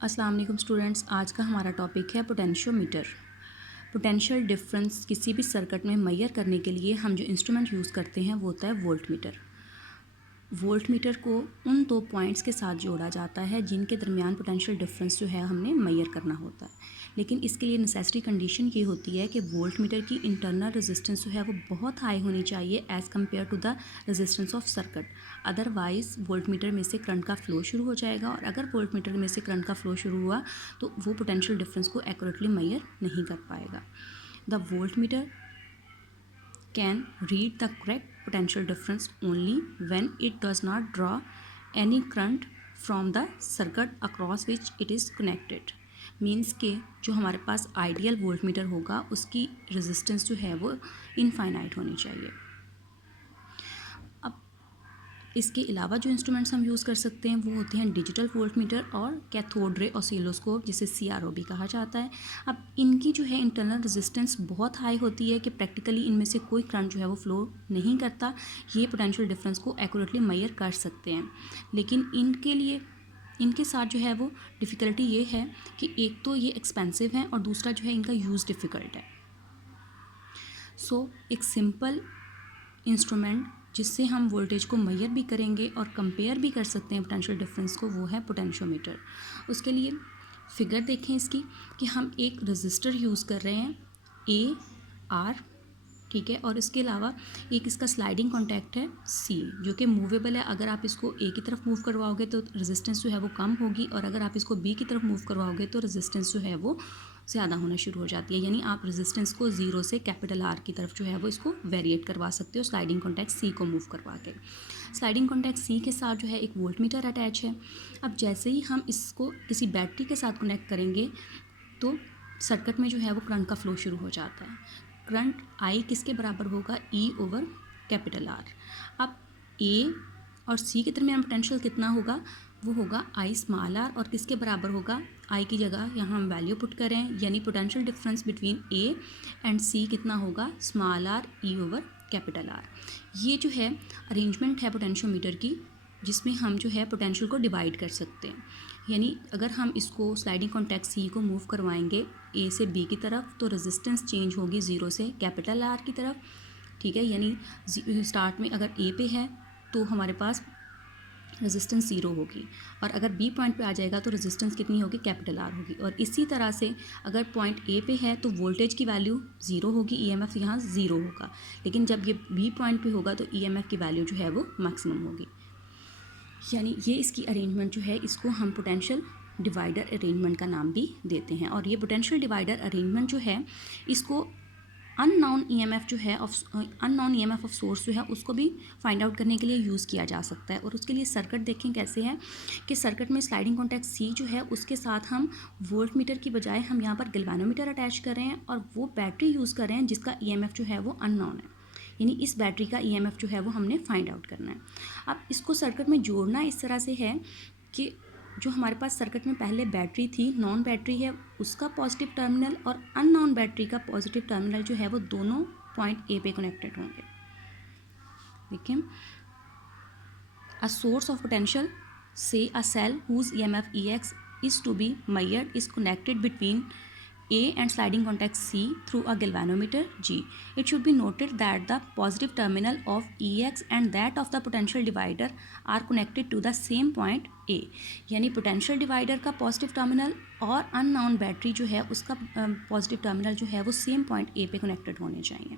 अस्सलाम वालेकुम स्टूडेंट्स, आज का हमारा टॉपिक है पोटेंशियोमीटर। पोटेंशियल डिफरेंस किसी भी सर्किट में मेजर करने के लिए हम जो इंस्ट्रूमेंट यूज़ करते हैं वो होता है वोल्टमीटर। वोल्टमीटर को उन दो पॉइंट्स के साथ जोड़ा जाता है जिनके दरमियान पोटेंशियल डिफरेंस जो है हमने मेजर करना होता है। लेकिन इसके लिए नेसेसरी कंडीशन ये होती है कि वोल्टमीटर की इंटरनल रेजिस्टेंस जो है वो बहुत हाई होनी चाहिए as compare to the resistance of circuit. Otherwise voltmeter में से करंट का फ्लो शुरू हो जाएगा, और अगर वोल्टमीटर में से करंट का फ्लो शुरू हुआ तो वो पोटेंशियल डिफरेंस को एक्यूरेटली मेजर नहीं कर पाएगा। The voltmeter can read the correct potential difference only when it does not draw any current from the circuit across which it is connected। Means के जो हमारे पास आइडियल वोल्टमीटर होगा उसकी resistance जो है वो इनफाइनाइट होनी चाहिए। अब इसके अलावा जो इंस्ट्रूमेंट्स हम यूज़ कर सकते हैं वो होते हैं डिजिटल वोल्टमीटर और कैथोड रे ऑसिलोस्कोप, जिसे CRO भी कहा जाता है। अब इनकी जो है इंटरनल रेजिस्टेंस बहुत हाई होती है कि प्रैक्टिकली इनमें से कोई करंट जो है वो फ्लो नहीं करता। ये पोटेंशियल डिफरेंस को एक्यूरेटली मेजर कर सकते हैं, लेकिन इनके साथ जो है वो डिफ़िकल्टी ये है कि एक तो ये एक्सपेंसिव है और दूसरा जो है इनका यूज़ डिफ़िकल्ट है। सो एक सिंपल इंस्ट्रूमेंट जिससे हम वोल्टेज को मेजर भी करेंगे और कंपेयर भी कर सकते हैं पोटेंशियल डिफरेंस को, वो है पोटेंशियोमीटर। उसके लिए फिगर देखें इसकी कि हम एक रजिस्टर यूज़ कर रहे हैं AR, ठीक है, और इसके अलावा एक इसका स्लाइडिंग कॉन्टैक्ट है C जो कि मूवेबल है। अगर आप इसको A की तरफ मूव करवाओगे तो रेजिस्टेंस जो है वो कम होगी, और अगर आप इसको B की तरफ मूव करवाओगे तो रेजिस्टेंस जो है वो ज़्यादा होना शुरू हो जाती है। यानी आप रेजिस्टेंस को 0 से R की तरफ जो है वो इसको वेरिएट करवा सकते हो स्लाइडिंग कॉन्टैक्ट C को मूव करवा के। स्लाइडिंग कॉन्टैक्ट C के साथ जो है एक वोल्टमीटर अटैच है। अब जैसे ही हम इसको किसी बैटरी के साथ कनेक्ट करेंगे तो सर्किट में जो है वो करंट का फ्लो शुरू हो जाता है। करंट I किसके बराबर होगा? E/R। अब A और C के दरमियान पोटेंशियल कितना होगा? वो होगा I r, और किसके बराबर होगा? I की जगह यहाँ हम वैल्यू पुट करें, यानी potential difference between A and C कितना होगा? r E/R। ये जो है अरेंजमेंट है पोटेंशियोमीटर की, जिसमें हम जो है पोटेंशियल को डिवाइड कर सकते हैं। यानी अगर हम इसको स्लाइडिंग कॉन्टैक्ट C को मूव करवाएंगे A से B की तरफ तो रेजिस्टेंस चेंज होगी 0 से R की तरफ, ठीक है। यानी स्टार्ट में अगर A पे है तो हमारे पास रेजिस्टेंस 0 होगी, और अगर B पॉइंट पे आ जाएगा तो रेजिस्टेंस कितनी होगी? R होगी। और इसी तरह से अगर पॉइंट A पे है तो वोल्टेज की वैल्यू 0 होगी, EMF यहाँ 0 होगा, लेकिन जब ये B पॉइंट पे होगा तो EMF की वैल्यू जो है वो मैक्सिमम होगी। यानी ये इसकी अरेंजमेंट जो है, इसको हम पोटेंशियल डिवाइडर अरेंजमेंट का नाम भी देते हैं। और ये पोटेंशियल डिवाइडर अरेंजमेंट जो है, इसको अननोन EMF ऑफ सोर्स जो है उसको भी फाइंड आउट करने के लिए यूज़ किया जा सकता है। और उसके लिए सर्किट देखें कैसे है कि सर्किट में स्लाइडिंग कॉन्टैक्ट C जो है उसके साथ हम वोल्टमीटर की बजाय हम यहाँ पर गैल्वेनोमीटर अटैच कर रहे हैं, और वो बैटरी यूज़ कर रहे हैं जिसका EMF जो है वो अननोन है। यानी इस बैटरी का EMF जो है वो हमने फाइंड आउट करना है। अब इसको सर्किट में जोड़ना इस तरह से है कि जो हमारे पास सर्किट में पहले बैटरी थी, नॉन बैटरी है, उसका पॉजिटिव टर्मिनल और अननोन बैटरी का पॉजिटिव टर्मिनल जो है वो दोनों पॉइंट A पे कनेक्टेड होंगे। देखिए, अ सोर्स ऑफ पोटेंशियल से अ cell whose EMF EX is to be measured is connected between A and sliding contact C through a galvanometer G. It should be noted that the positive terminal of EX and that of the potential divider are connected to the same point A. यानी potential divider का positive terminal और unknown battery जो है उसका positive terminal जो है वो same point A पे कनेक्टेड होने चाहिए।